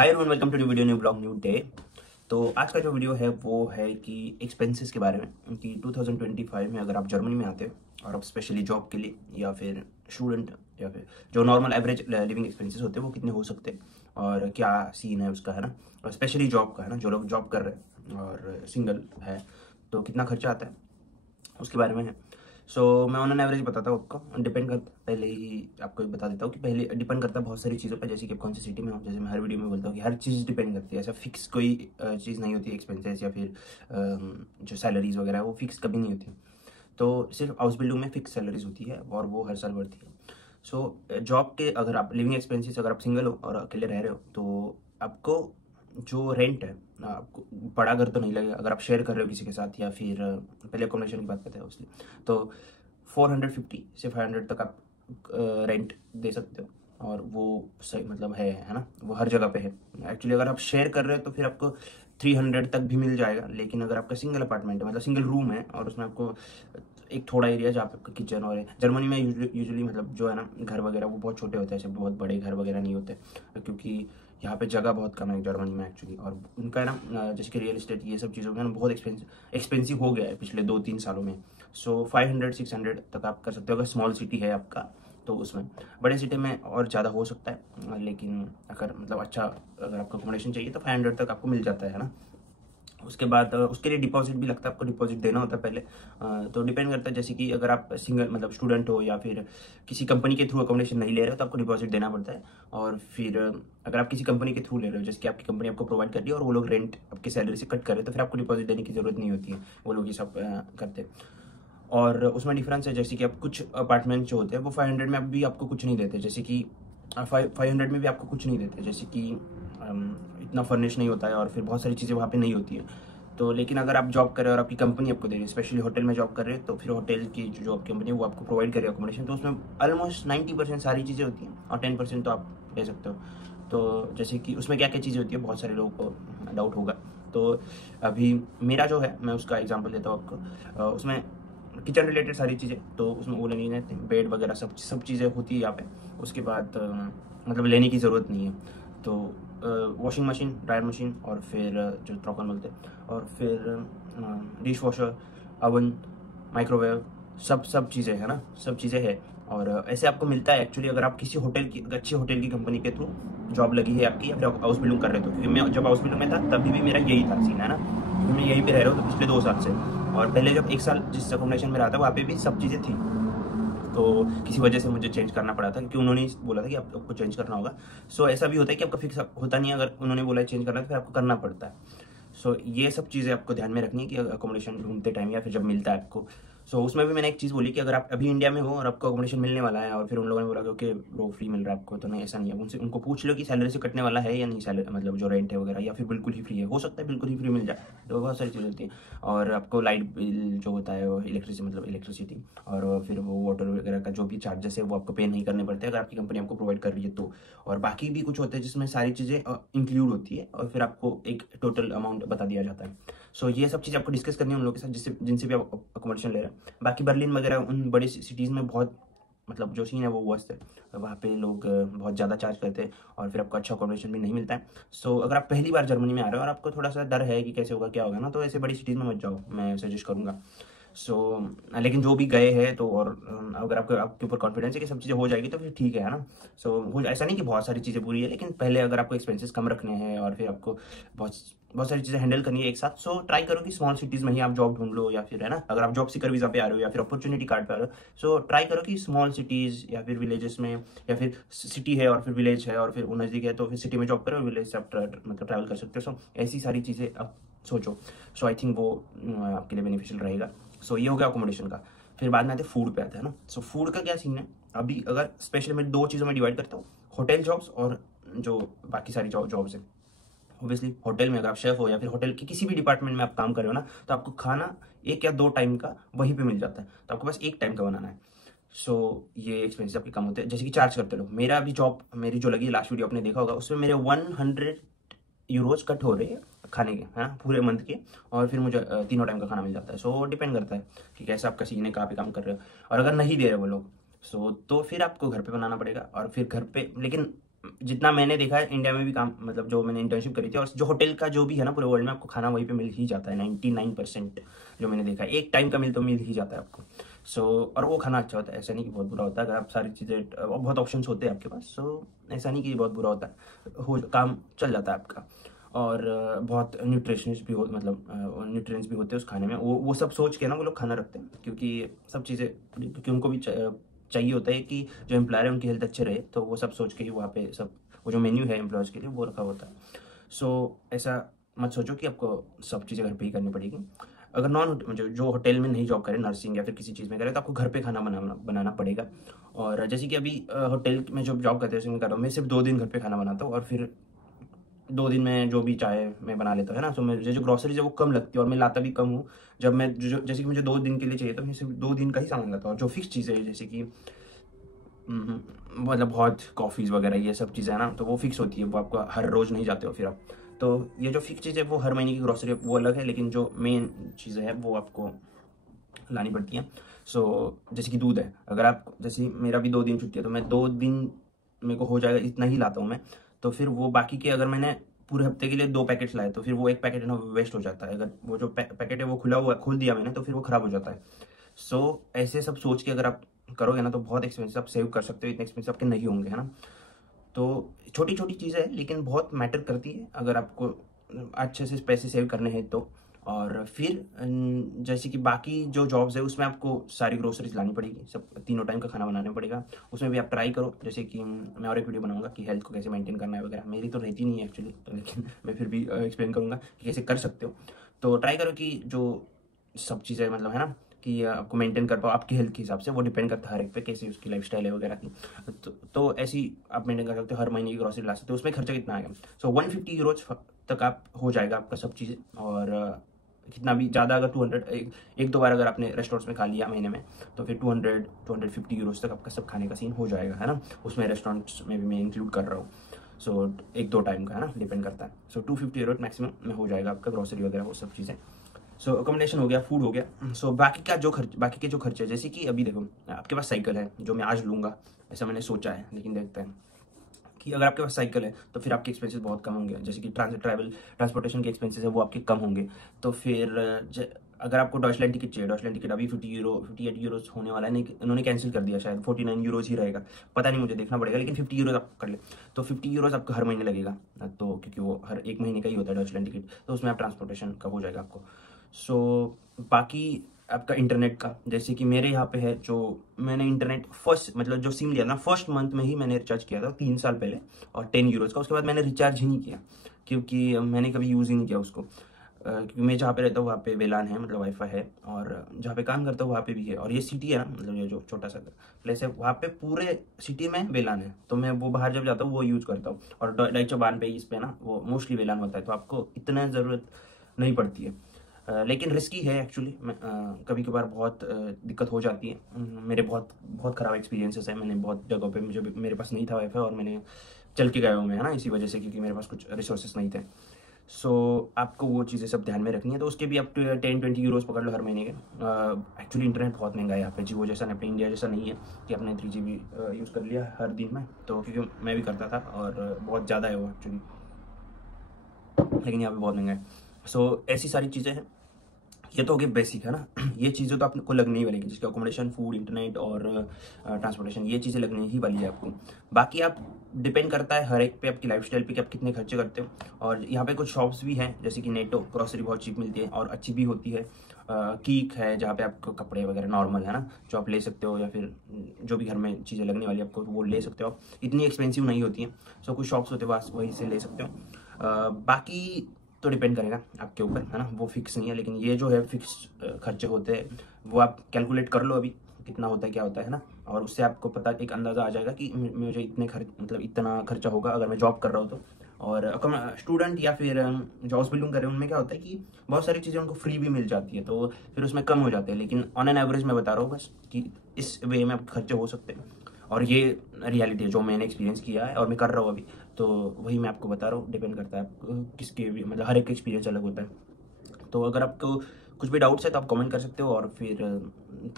Hi everyone, welcome to new video, new blog, new day. तो आज का जो वीडियो है वो है कि एक्सपेंसेस के बारे में कि 2025 में अगर आप जर्मनी में आते हो और आप स्पेशली जॉब के लिए या फिर स्टूडेंट या फिर जो नॉर्मल एवरेज लिविंग एक्सपेंसेस होते हैं वो कितने हो सकते हैं और क्या सीन है उसका, है ना। और स्पेशली जॉब का, है ना, जो लोग जॉब कर रहे हैं और सिंगल है तो कितना खर्चा आता है उसके बारे में है। सो मैं ऑन एन एवरेज बताता हूँ आपको, डिपेंड करता, पहले ही आपको बता देता हूँ कि पहले डिपेंड करता है बहुत सारी चीज़ों पर, जैसे कि आप कौन सी सिटी में हो। जैसे मैं हर वीडियो में बोलता हूँ कि हर चीज़ डिपेंड करती है, ऐसा फिक्स कोई चीज़ नहीं होती, एक्सपेंसेस या फिर जो सैलरीज वगैरह है वो फिक्स कभी नहीं होती। तो सिर्फ हाउस बिल्डिंग में फिक्स सैलरीज होती है और वो हर साल बढ़ती है। सो जॉब के अगर आप लिविंग एक्सपेंसेस, अगर आप सिंगल हो और अकेले रह रहे हो तो आपको जो रेंट है, आपको बड़ा घर तो नहीं लगेगा अगर आप शेयर कर रहे हो किसी के साथ, या फिर पहले अकोमोडेशन की बात करते हैं उसलिए तो 450 से 500 तक आप रेंट दे सकते हो और वो सही मतलब है ना, वो हर जगह पे है। एक्चुअली अगर आप शेयर कर रहे हो तो फिर आपको 300 तक भी मिल जाएगा, लेकिन अगर आपका सिंगल अपार्टमेंट है, मतलब सिंगल रूम है और उसमें आपको एक थोड़ा एरिया जहाँ पे आपका किचन और जर्मनी में यूजुअली मतलब जो है ना घर वगैरह वो बहुत छोटे होते हैं, ऐसे बहुत बड़े घर वगैरह नहीं होते क्योंकि यहाँ पे जगह बहुत कम है जर्मनी में एक्चुअली। और उनका है ना जैसे कि रियल एस्टेट ये सब चीज़ों में ना बहुत एक्सपेंसिव हो गया है पिछले 2-3 सालों में। सो 500-600 तक आप कर सकते हो अगर स्मॉल सिटी है आपका तो उसमें। बड़े सिटी में और ज़्यादा हो सकता है, लेकिन अगर मतलब अच्छा अगर आपको अकोमोडेशन चाहिए तो 500 तक आपको मिल जाता है ना। उसके बाद उसके लिए डिपॉजिट भी लगता है, आपको डिपॉजिट देना होता है पहले। तो डिपेंड करता है, जैसे कि अगर आप सिंगल मतलब स्टूडेंट हो या फिर किसी कंपनी के थ्रू अकोमोडेशन नहीं ले रहे हो तो आपको डिपॉजिट देना पड़ता है। और फिर अगर आप किसी कंपनी के थ्रू ले रहे हो, जैसे कि आपकी कंपनी आपको प्रोवाइड कर रही है और वो लोग रेंट आपकी सैलरी से कट कर रहे हैं, तो फिर आपको डिपॉजिट देने की ज़रूरत नहीं होती है, वो लोग ये सब करते हैं। और उसमें डिफरेंस है, जैसे कि आप कुछ अपार्टमेंट जो होते हैं वो 500 में भी आपको कुछ नहीं देते, जैसे कि 500 में भी आपको कुछ नहीं देते, जैसे कि इतना फर्निश नहीं होता है और फिर बहुत सारी चीज़ें वहाँ पे नहीं होती है। तो लेकिन अगर आप जॉब कर रहे हो और आपकी कंपनी आपको दे रही है, स्पेशली होटल में जॉब कर रहे हो, तो फिर होटल की जो जॉब कंपनी है वो आपको प्रोवाइड करे अकोमोडेशन, तो उसमें ऑलमोस्ट 90% सारी चीज़ें होती हैं और 10% तो आप ले सकते हो। तो जैसे कि उसमें क्या क्या चीज़ें होती है बहुत सारे लोगों को डाउट होगा। तो अभी मेरा जो है मैं उसका एग्जाम्पल देता हूँ आपको। उसमें किचन रिलेटेड सारी चीज़ें, तो उसमें वो लेनी रहती है, बेड वगैरह सब चीज़ें होती है यहाँ पे। उसके बाद मतलब लेने की ज़रूरत नहीं है। तो वॉशिंग मशीन, ड्रायर मशीन और फिर जो त्रॉकन बोलते हैं, और फिर डिश वॉशर, अवन, माइक्रोवेव, सब चीज़ें है ना, सब चीज़ें है। और ऐसे आपको मिलता है एक्चुअली अगर आप किसी होटल की, अच्छी होटल की कंपनी के थ्रू जॉब लगी है आपकी या फिर हाउस बिल्डिंग कर रहे हो। क्योंकि मैं जब हाउस बिल्डिंग में था तभी भी मेरा यही था सीन, है ना, क्योंकि मैं यहीं पे रह रहा हूँ तो पिछले 2 साल से। और पहले जब 1 साल जिस अकोमोडेशन में रहा था वहाँ पे भी सब चीज़ें थी, तो किसी वजह से मुझे चेंज करना पड़ा था क्योंकि उन्होंने बोला था कि आपको चेंज करना होगा। सो ऐसा भी होता है कि आपका फिक्स होता नहीं है, अगर उन्होंने बोला है चेंज करना तो फिर आपको करना पड़ता है। सो ये सब चीज़ें आपको ध्यान में रखनी है कि अकोमोडेशन ढूंढते टाइम या फिर जब मिलता है आपको। सो उसमें भी मैंने एक चीज़ बोली कि अगर आप अभी इंडिया में हो और आपको अकोमोडेशन मिलने वाला है और फिर उन लोगों ने बोला कि ओके ब्रो फ्री मिल रहा है आपको, तो नहीं, ऐसा नहीं है। उनसे उनको पूछ लो कि सैलरी से कटने वाला है या नहीं, सैलरी मतलब जो रेंट है वगैरह, या फिर बिल्कुल ही फ्री है, हो सकता है बिल्कुल ही फ्री मिल जाए, तो बहुत सारी चीज़ें होती हैं। और आपको लाइट बिल जो होता है वो इलेक्ट्रिसिटी और फिर वो वाटर वगैरह का जो भी चार्जेस है वो आपको पे नहीं करने पड़ते अगर आपकी कंपनी आपको प्रोवाइड कर रही है तो। और बाकी भी कुछ होते हैं जिसमें सारी चीज़ें इंक्लूड होती है और फिर आपको एक टोटल अमाउंट बता दिया जाता है। सो ये सब चीज़ आपको डिस्कस करनी है उन लोगों के साथ जिनसे भी आप अकोमोडेशन ले रहे हैं। बाकी बर्लिन वगैरह उन बड़ी सिटीज़ में बहुत मतलब जो सीन है वो वर्स्ट है, वहाँ पे लोग बहुत ज़्यादा चार्ज करते हैं और फिर आपको अच्छा अकोमोडेशन भी नहीं मिलता है। सो अगर आप पहली बार जर्मनी में आ रहे हो और आपको थोड़ा सा डर है कि कैसे होगा क्या होगा ना, तो ऐसे बड़ी सिटीज़ में मत जाओ, मैं सजेस्ट करूँगा। सो लेकिन जो भी गए हैं तो, और अगर आपके ऊपर कॉन्फिडेंस है कि सब चीज़ें हो जाएगी तो फिर ठीक है ना। सो ऐसा नहीं कि बहुत सारी चीज़ें बुरी है, लेकिन पहले अगर आपको एक्सपेंसेस कम रखने हैं और फिर आपको बहुत बहुत सारी चीज़ें हैंडल करनी है एक साथ, सो ट्राई करो कि स्मॉल सिटीज़ में ही आप जॉब ढूंढ लो, या फिर है ना अगर आप जॉब सीकर वीज़ा पे आ रहे हो या फिर अपॉर्चुनिटी कार्ड पे आ रहे हो, सो ट्राई करो कि स्मॉल सिटीज़ या फिर विलेजेस में, या फिर सिटी है और फिर विलेज है और फिर वो नज़दीक है तो फिर सिटी में जॉब करो, विलेज से आप मतलब ट्रैवल कर सकते हो। सो ऐसी सारी चीज़ें आप सोचो। सो आई थिंक वो आपके लिए बेनिफिशियल रहेगा। सो ये हो गया अकोमोडेशन का। फिर बाद में आते फूड पे आता है ना। सो फूड का क्या सीन है, अभी अगर स्पेशली मैं 2 चीज़ों में डिवाइड करता हूँ, होटल जॉब्स और जो बाकी सारी जॉब्स हैं। ऑब्वियसली होटल में अगर आप शेफ हो या फिर होटल के किसी भी डिपार्टमेंट में आप काम कर रहे हो ना, तो आपको खाना 1 या 2 टाइम का वहीं पे मिल जाता है, तो आपको बस 1 टाइम का बनाना है। सो ये एक्सपेंसेस आपके कम होते हैं, जैसे कि चार्ज करते लोग। मेरा अभी जॉब मेरी जो लगी लास्ट वीडियो आपने देखा होगा, उसमें मेरे 100 यूरोज कट हो रहे हैं खाने के, है ना, पूरे मंथ के। और फिर मुझे 3 टाइम का खाना मिल जाता है। सो डिपेंड करता है कि कैसा आपका सीन है, कहाँ पे काम कर रहे हो। और अगर नहीं दे रहे वो लोग, सो तो फिर आपको घर पे बनाना पड़ेगा। और फिर घर पे लेकिन जितना मैंने देखा है इंडिया में भी काम, मतलब जो मैंने इंटर्नशिप करी थी और जो होटल का जो भी है ना पूरे वर्ल्ड में, आपको खाना वहीं पे मिल ही जाता है 99% जो मैंने देखा है। एक टाइम का मिल तो मिल ही जाता है आपको। सो और वो खाना अच्छा होता है, ऐसा नहीं कि बहुत बुरा होता है। अगर आप सारी चीज़ें, बहुत ऑप्शंस होते हैं आपके पास, सो ऐसा नहीं कि बहुत बुरा होता है, हो काम चल जाता है आपका। और बहुत न्यूट्रिशंस भी हो, मतलब न्यूट्रिएंट्स भी होते हैं उस खाने में। वो सब सोच के ना वो लोग खाना रखते हैं, क्योंकि सब चीज़ें, क्योंकि उनको भी चाहिए होता है कि जो एम्प्लॉयर है उनकी हेल्थ अच्छे रहे, तो वो सब सोच के ही वहाँ पे सब वो जो मेन्यू है एम्प्लॉयज़ के लिए वो रखा होता है। सो ऐसा मत सोचो कि आपको सब चीज़ें घर पे ही करनी पड़ेगी। अगर जो होटल में नहीं जॉब करे, नर्सिंग या फिर किसी चीज़ में करे, तो आपको घर पे खाना बनाना पड़ेगा। और जैसे कि अभी होटल में जो जॉब करते हैं उसमें कर रहा हूँ, मैं सिर्फ 2 दिन घर पे खाना बनाता हूँ और फिर 2 दिन में जो भी चाहे मैं बना लेता हूँ, है ना। सो मुझे जो ग्रोसरीज है वो कम लगती है और मैं लाता भी कम हूँ। जब मैं जैसे कि मुझे 2 दिन के लिए चाहिए तो मैं सिर्फ 2 दिन का ही सामान लाता हूँ। जो फिक्स चीज़ें हैं जैसे कि मतलब बहुत कॉफ़ीज़ वगैरह ये सब चीज़ें है ना, तो वो फिक्स होती है, वो आपको हर रोज़ नहीं जाते हो फिर आप। तो ये जो फिक्स चीज़ है वो हर महीने की ग्रोसरी वो अलग है, लेकिन जो मेन चीज़ें हैं वो आपको लानी पड़ती हैं। सो जैसे कि दूध है, अगर आप, जैसे मेरा भी 2 दिन छुट्टी है तो मैं 2 दिन मेरे को हो जाएगा इतना ही लाता हूँ मैं। तो फिर वो बाकी के, अगर मैंने पूरे हफ्ते के लिए 2 पैकेट्स लाए तो फिर वो 1 पैकेट है ना वेस्ट हो जाता है। अगर वो जो पैकेट है वो खुला हुआ खोल दिया मैंने तो फिर वो ख़राब हो जाता है। सो ऐसे सब सोच के अगर आप करोगे ना तो बहुत एक्सपेंसिव आप सेव कर सकते हो, इतने एक्सपेंसिव आपके नहीं होंगे, है ना। तो छोटी छोटी चीज़ें हैं लेकिन बहुत मैटर करती है अगर आपको अच्छे से पैसे सेव करने हैं तो। और फिर जैसे कि बाकी जो जॉब्स है उसमें आपको सारी ग्रोसरीज लानी पड़ेगी, सब तीनों टाइम का खाना बनाना पड़ेगा। उसमें भी आप ट्राई करो, जैसे कि मैं और एक वीडियो बनाऊंगा कि हेल्थ को कैसे मेंटेन करना है वगैरह। मेरी तो रहती नहीं है एक्चुअली, तो लेकिन मैं फिर भी एक्सप्लेन करूंगा कि कैसे कर सकते हो। तो ट्राई करो कि जो सब चीज़ें, मतलब है ना, कि आपको मेंटेन कर पाओ आपकी हेल्थ के हिसाब से। वो डिपेंड करता है हर एक पे कैसी उसकी लाइफस्टाइल है वगैरह की। तो ऐसी आप मेंटेन कर सकते हो, हर महीने की ग्रोसरी ला सकते हो। उसमें खर्चा कितना आएगा, सो 150 यूरोज तक आप हो जाएगा आपका सब चीज़ें। और कितना भी ज़्यादा, अगर 200 एक दो बार अगर आपने रेस्टोरेंट्स में खा लिया महीने में तो फिर 200-250 यूरोज तक आपका सब खाने का सीन हो जाएगा, है ना। उसमें रेस्टोरेंट्स में भी मैं इंक्लूड कर रहा हूँ। सो 1-2 टाइम का, है ना, डिपेंड करता है। सो 250 यूरो मैक्सिमम में हो जाएगा आपका ग्रोसरी वगैरह वो सब चीज़ें। सो अकोमोडेशन हो गया, फूड हो गया। सो बाकी के जो खर्चे, जैसे कि अभी देखो आपके पास साइकिल है जो मैं आज लूँगा, ऐसा मैंने सोचा है, लेकिन देखते हैं कि अगर आपके पास साइकिल है तो फिर आपके एक्सपेंसेस बहुत कम होंगे। जैसे कि ट्रांसपोर्टेशन के एक्सपेंसेस है वो आपके कम होंगे। तो फिर अगर आपको डॉयचलैंड टिकट चाहिए, डॉयचलैंड टिकट अभी 58 यूरोज होने वाला है, नहीं उन्होंने कैंसिल कर दिया, शायद 49 यूरोज ही रहेगा, पता नहीं, मुझे देखना पड़ेगा। लेकिन 50 यूरोज आप कर ले तो 50 यूरोज आपको हर महीने लगेगा। तो क्योंकि वो हर एक महीने का ही होता है डॉयचलैंड टिकट, तो उसमें आप ट्रांसपोर्टेशन का हो जाएगा आपको। सो बाकी आपका इंटरनेट का, जैसे कि मेरे यहाँ पे है, जो मैंने इंटरनेट फर्स्ट, मतलब जो सिम लिया ना फर्स्ट मंथ में ही मैंने रिचार्ज किया था 3 साल पहले, और 10 यूरोज का। उसके बाद मैंने रिचार्ज ही नहीं किया, क्योंकि मैंने कभी यूज़ ही नहीं किया उसको। क्योंकि मैं जहाँ पे रहता हूँ वहाँ पे वेलान है, मतलब वाईफाई है, और जहाँ पे काम करता हूँ वहाँ पे भी है। और ये सिटी है ना, मतलब ये जो छोटा सा प्लेस है वहाँ पे पूरे सिटी में वेलान है, तो मैं वो बाहर जब जाता हूँ वो यूज़ करता हूँ। और डाइचे बान पे इस पे ना वो मोस्टली वेलान होता है, तो आपको इतना ज़रूरत नहीं पड़ती है। लेकिन रिस्की है एक्चुअली, कभी कभार बहुत दिक्कत हो जाती है। मेरे बहुत बहुत ख़राब एक्सपीरियंसेस है, मैंने बहुत जगहों पे मुझे मेरे पास नहीं था वाईफाई और मैंने चल के गया हूँ मैं, है ना, इसी वजह से, क्योंकि मेरे पास कुछ रिसोर्सेस नहीं थे। सो आपको वो चीज़ें सब ध्यान में रखनी है। तो उसके भी आप 10-20 यूरोज पकड़ लो हर महीने के। एक्चुअली इंटरनेट बहुत महंगा है यहाँ पे, जियो जैसा, अपने इंडिया जैसा नहीं है कि आपने 3 GB यूज़ कर लिया हर दिन में। तो क्योंकि मैं भी करता था और बहुत ज़्यादा है वो एक्चुअली, लेकिन यहाँ पे बहुत महंगा है। सो ऐसी सारी चीज़ें हैं। ये तो हो गया बेसिक, है ना। ये चीज़ें तो आपको लगनी ही वाली, जिसके अकोमोडेशन, फूड, इंटरनेट और ट्रांसपोर्टेशन, ये चीज़ें लगनी ही वाली है आपको। बाकी आप डिपेंड करता है हर एक पे, आपकी लाइफस्टाइल पे कि आप कितने खर्चे करते हो। और यहाँ पे कुछ शॉप्स भी हैं, जैसे कि नेटो, ग्रोसरी बहुत चीप मिलती है और अच्छी भी होती है। कीक है जहाँ पे आपको कपड़े वगैरह नॉर्मल, है ना, जो आप ले सकते हो, या फिर जो भी घर में चीज़ें लगने वाली आपको वो ले सकते हो, इतनी एक्सपेंसिव नहीं होती हैं। सो कुछ शॉप्स होते हैं बस वहीं से ले सकते हो। बाकी तो डिपेंड करेगा आपके ऊपर, है ना, वो फिक्स नहीं है। लेकिन ये जो है फिक्स खर्चे होते हैं, वो आप कैलकुलेट कर लो अभी कितना होता है, क्या होता है ना। और उससे आपको पता, एक अंदाज़ा आ जाएगा कि मुझे मतलब इतना खर्चा होगा अगर मैं जॉब कर रहा हूँ तो। और स्टूडेंट या फिर जॉब्स बिलोंग कर रहे हैं उनमें क्या होता है कि बहुत सारी चीज़ें उनको फ्री भी मिल जाती है, तो फिर उसमें कम हो जाते हैं। लेकिन ऑन एन एवरेज मैं बता रहा हूँ बस कि इस वे में आपके खर्चे हो सकते हैं। और ये रियलिटी है जो मैंने एक्सपीरियंस किया है और मैं कर रहा हूँ अभी, तो वही मैं आपको बता रहा हूँ। डिपेंड करता है आप किसके भी, मतलब हर एक का एक्सपीरियंस अलग होता है। तो अगर आपको कुछ भी डाउट्स है तो आप कमेंट कर सकते हो, और फिर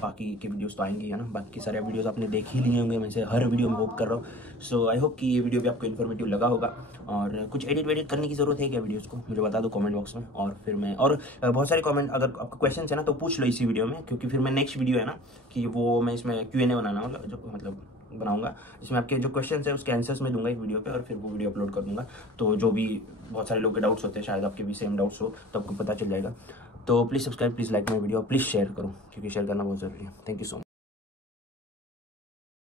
बाकी के वीडियोस तो आएंगे है ना। बाकी सारे वीडियोस आपने देख ही लिए होंगे, मैं से हर वीडियो में होप कर रहा हूँ। सो आई होप कि ये वीडियो भी आपको इन्फॉर्मेटिव लगा होगा। और कुछ एडिट करने की ज़रूरत है क्या वीडियोस को, मुझे बता दो कमेंट बॉक्स में। और फिर मैं बहुत सारे कमेंट, अगर आपका क्वेश्चन है ना तो पूछ लो इसी वीडियो में, क्योंकि फिर मैं नेक्स्ट वीडियो है ना कि वो मैं इसमें Q&A बनाऊंगा, इसमें आपके जो क्वेश्चन है उसके आंसर्स मैं दूंगा इस वीडियो पे, और फिर वो वीडियो अपलोड कर दूंगा। तो जो भी बहुत सारे लोगों के डाउट्स होते हैं, शायद आपके भी सेम डाउट्स हो, तो आपको पता चल जाएगा। तो please subscribe, please like my video, please share करो, क्योंकि शेयर करना बहुत ज़रूरी है। Thank you so much.